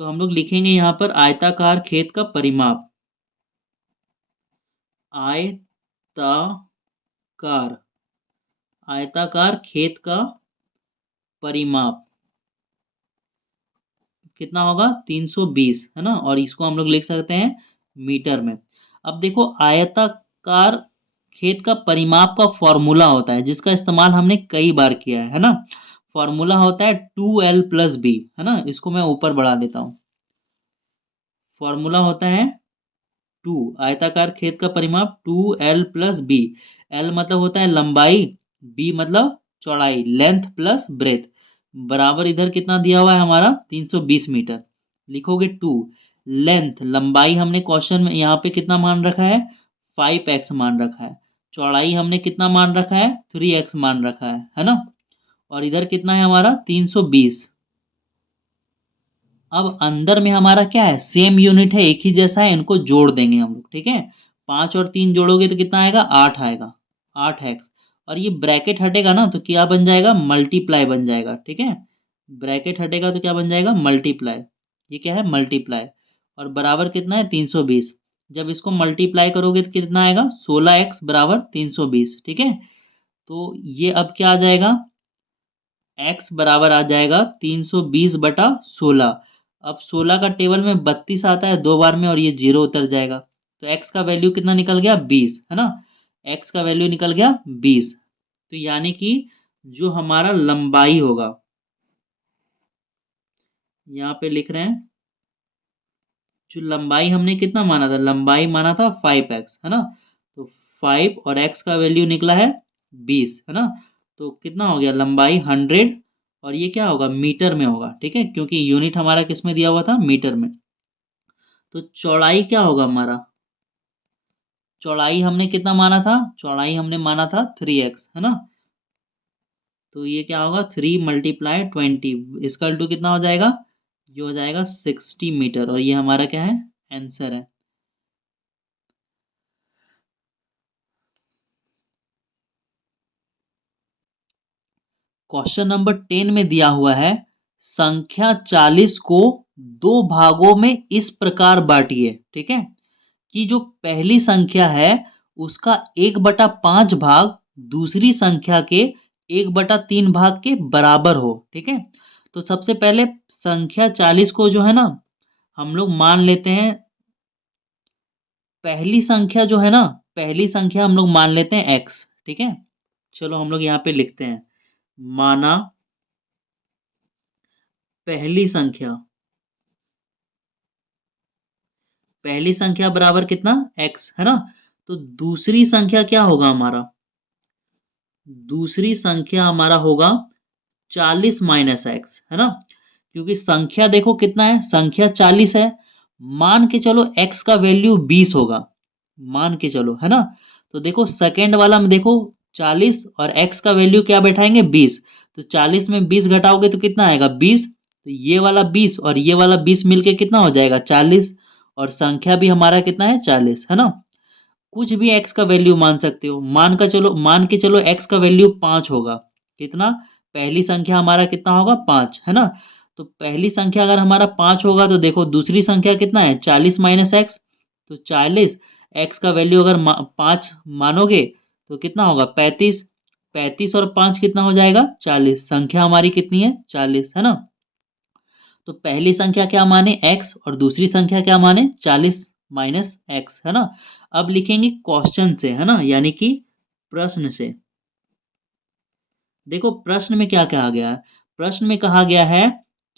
तो हम लोग लिखेंगे यहाँ पर आयताकार खेत का परिमाप। आयताकार आयताकार खेत का परिमाप कितना होगा? 320, है ना। और इसको हम लोग लिख सकते हैं मीटर में। अब देखो, आयताकार खेत का परिमाप का फॉर्मूला होता है जिसका इस्तेमाल हमने कई बार किया है ना। फॉर्मूला होता है 2l+b, है ना। इसको मैं ऊपर बढ़ा देता हूँ। फॉर्मूला होता है 2, आयताकार खेत का परिमाप 2l+b। एल मतलब होता है लंबाई, बी मतलब चौड़ाई, लेंथ प्लस ब्रेथ, बराबर इधर कितना दिया हुआ है हमारा? 320 मीटर। लिखोगे 2, लेंथ लंबाई हमने क्वेश्चन में यहाँ पे कितना मान रखा है? 5x मान रखा है। चौड़ाई हमने कितना मान रखा है? 3x मान रखा है ना। और इधर कितना है हमारा? 320। अब अंदर में हमारा क्या है? सेम यूनिट है, एक ही जैसा है, इनको जोड़ देंगे हम लोग, ठीक है। 5 और 3 जोड़ोगे तो कितना आएगा? 8 आएगा, 8x। और ये ब्रैकेट हटेगा ना तो क्या बन जाएगा? मल्टीप्लाई बन जाएगा, ठीक है। ब्रैकेट हटेगा तो क्या बन जाएगा? मल्टीप्लाई। ये क्या है? मल्टीप्लाई। और बराबर कितना है? 320। जब इसको मल्टीप्लाई करोगे तो कितना आएगा? 16x बराबर 320, ठीक है। तो ये अब क्या आ जाएगा? x बराबर आ जाएगा 320/16। अब 16 का टेबल में 32 आता है 2 बार में, और ये जीरो उतर जाएगा। तो x का वैल्यू कितना निकल गया? 20, है ना। x का वैल्यू निकल गया 20। तो यानी कि जो हमारा लंबाई होगा, यहाँ पे लिख रहे हैं, जो लंबाई हमने कितना माना था? लंबाई माना था 5x, है ना। तो 5 और x का वैल्यू निकला है 20, है ना। तो कितना हो गया? लंबाई 100, और ये क्या होगा? मीटर में होगा, ठीक है, क्योंकि यूनिट हमारा किस में दिया हुआ था? मीटर में। तो चौड़ाई क्या होगा हमारा? चौड़ाई हमने कितना माना था? चौड़ाई हमने माना था 3x, है ना। तो ये क्या होगा? 3 × 20, इसका टू कितना हो जाएगा? ये हो जाएगा 60 मीटर, और ये हमारा क्या है? आंसर है। क्वेश्चन नंबर 10 में दिया हुआ है, संख्या 40 को दो भागों में इस प्रकार बांटिए, ठीक है, कि जो पहली संख्या है उसका 1/5 भाग दूसरी संख्या के 1/3 भाग के बराबर हो। ठीक है, तो सबसे पहले संख्या 40 को जो है ना, हम लोग मान लेते हैं, पहली संख्या जो है ना, पहली संख्या हम लोग मान लेते हैं x। ठीक है, चलो हम लोग यहाँ पे लिखते हैं, माना पहली संख्या, पहली संख्या बराबर कितना, x है ना। तो दूसरी संख्या क्या होगा हमारा, दूसरी संख्या हमारा होगा 40 माइनस एक्स, है ना। क्योंकि संख्या देखो कितना है, संख्या 40 है, मान के चलो x का वैल्यू 20 होगा, मान के चलो, है ना। तो देखो सेकंड वाला में देखो 40 और x का वैल्यू क्या बैठाएंगे 20, तो 40 में 20 घटाओगे तो कितना आएगा 20, तो ये वाला 20 और ये वाला 20 मिलके कितना हो जाएगा 40, और संख्या भी हमारा कितना है 40, है ना। कुछ भी x का वैल्यू मान सकते हो, मान के चलो x का वैल्यू 5 होगा, कितना, पहली संख्या हमारा कितना होगा 5, है ना। तो पहली संख्या अगर हमारा 5 होगा तो देखो दूसरी संख्या कितना है 40 माइनस एक्स, तो 40, x का वैल्यू अगर 5 मानोगे तो कितना होगा 35, 35 और 5 कितना हो जाएगा 40, संख्या हमारी कितनी है 40, है ना। तो पहली संख्या क्या माने x और दूसरी संख्या क्या माने 40 माइनस एक्स, है ना। अब लिखेंगे क्वेश्चन से, है ना, यानी कि प्रश्न से। देखो प्रश्न में क्या कहा गया है, प्रश्न में कहा गया है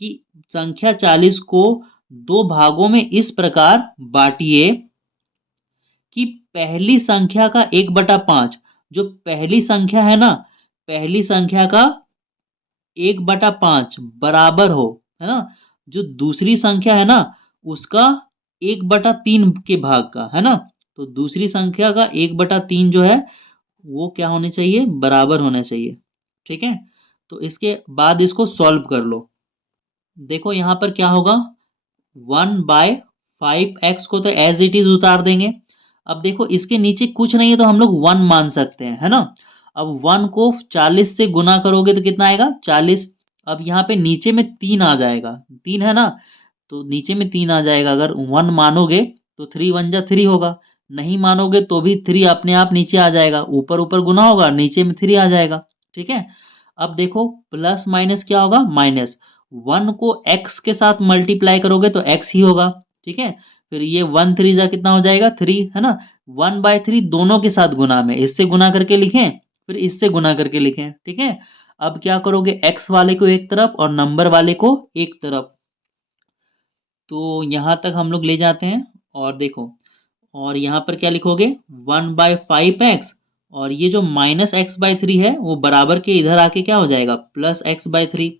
कि संख्या 40 को दो भागों में इस प्रकार बांटिए कि पहली संख्या का 1/5, जो पहली संख्या है ना, पहली संख्या का 1/5 बराबर हो, है ना, जो दूसरी संख्या है ना उसका 1/3 के भाग का, है ना। तो दूसरी संख्या का 1/3 जो है वो क्या होने चाहिए, बराबर होना चाहिए। ठीक है, तो इसके बाद इसको सॉल्व कर लो। देखो यहाँ पर क्या होगा, 1/5x को तो एज इट इज उतार देंगे। अब देखो इसके नीचे कुछ नहीं है तो हम लोग 1 मान सकते हैं, है ना। अब 1 को 40 से गुना करोगे तो कितना आएगा 40। अब यहाँ पे नीचे में 3 आ जाएगा, 3 है ना, तो नीचे में 3 आ जाएगा। अगर 1 मानोगे तो 3 1 जा 3 होगा, नहीं मानोगे तो भी 3 अपने आप नीचे आ जाएगा, ऊपर ऊपर गुना होगा नीचे में 3 आ जाएगा। ठीक है, अब देखो प्लस माइनस क्या होगा माइनस, 1 को x के साथ मल्टीप्लाई करोगे तो x ही होगा। ठीक है, फिर ये 1 3 जा कितना हो जाएगा 3, है ना। 1/3 दोनों के साथ गुना में, इससे गुना करके लिखें फिर इससे गुना करके लिखें। ठीक है, अब क्या करोगे x वाले को एक तरफ और नंबर वाले को एक तरफ, तो यहाँ तक हम लोग ले जाते हैं। और देखो, और यहाँ पर क्या लिखोगे 1/5x, और ये जो -x/3 है वो बराबर के इधर आके क्या हो जाएगा +x/3,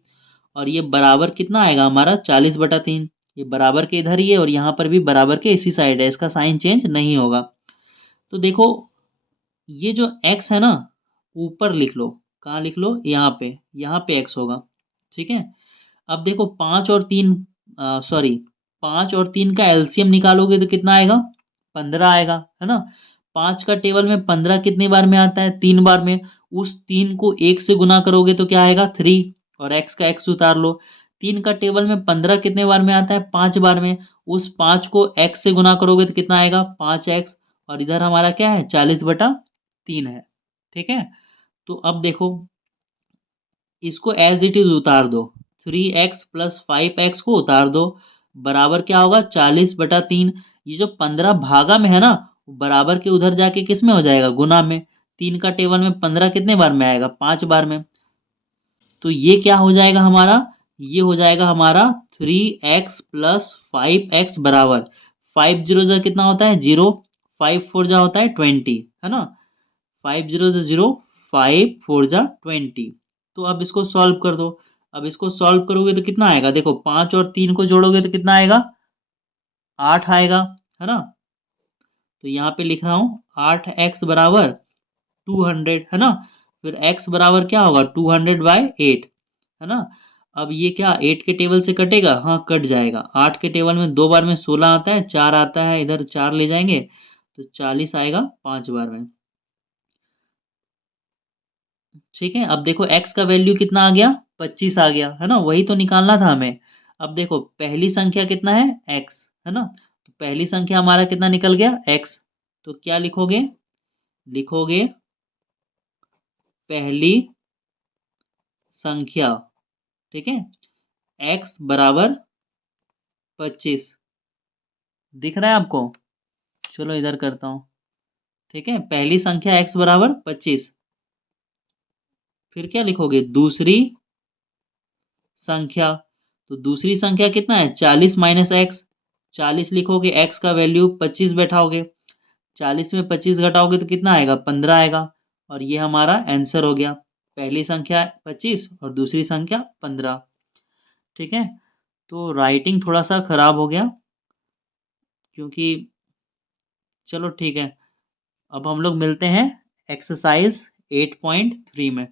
और ये बराबर कितना आएगा हमारा 40/3, ये बराबर के इधर ही है और यहाँ पर भी बराबर के इसी साइड है, इसका साइन चेंज नहीं होगा। तो देखो ये जो x है ना ऊपर लिख लो, कहाँ लिख लो, यहाँ पे x होगा। ठीक है, अब देखो 5 और 3 का एलसीएम निकालोगे तो कितना आएगा 15 आएगा, है ना। 5 का टेबल में 15 कितने बार में आता है 3 बार में, उस 3 को 1 से गुना करोगे तो क्या आएगा 3, और x का x उतार लो। 3 का टेबल में 15 कितने बार में आता है 5 बार में, उस 5 को x से गुना करोगे तो कितना आएगा 5x, और इधर हमारा क्या है 40/3 है। ठीक है, तो अब देखो इसको एज इट इज उतार दो, 3x + 5x को उतार दो, बराबर क्या होगा 40/3। ये जो 15 भागा में है ना बराबर के उधर जाके किस में हो जाएगा गुना में, 3 का टेबल में 15 कितने बार में आएगा 5 बार में, तो ये क्या हो जाएगा हमारा, ये हो जाएगा हमारा 3x + 5x बराबर 5 जीरो जा कितना होता है 0, 5 4 जा होता है 20, है ना। 5 0 से 0, 5 4 जा 20। तो अब इसको सॉल्व कर दो। अब इसको सॉल्व करोगे तो कितना आएगा, देखो 5 और 3 को जोड़ोगे तो कितना आएगा 8 आएगा, है ना। तो यहाँ पे लिख रहा हूँ 8x बराबर 200, है ना। फिर x बराबर क्या होगा 200/8, है ना। अब ये क्या 8 के टेबल से कटेगा, हाँ कट जाएगा। 8 के टेबल में 2 बार में 16 आता है, 4 आता है, इधर 4 ले जाएंगे तो 40 आएगा 5 बार में। ठीक है, अब देखो x का वैल्यू कितना आ गया 25 आ गया, है ना, वही तो निकालना था हमें। अब देखो पहली संख्या कितना है x, है ना, तो पहली संख्या हमारा कितना निकल गया x, तो क्या लिखोगे, लिखोगे पहली संख्या, ठीक है, x बराबर 25। दिख रहा है आपको? चलो इधर करता हूं, ठीक है। पहली संख्या x बराबर 25, फिर क्या लिखोगे? दूसरी संख्या। तो दूसरी संख्या कितना है? 40 माइनस एक्स। 40 लिखोगे, x का वैल्यू 25 बैठाओगे, 40 में 25 घटाओगे तो कितना आएगा? 15 आएगा। और ये हमारा आंसर हो गया। पहली संख्या 25 और दूसरी संख्या 15, ठीक है। तो राइटिंग थोड़ा सा खराब हो गया, क्योंकि चलो ठीक है। अब हम लोग मिलते हैं एक्सरसाइज 8.3 में।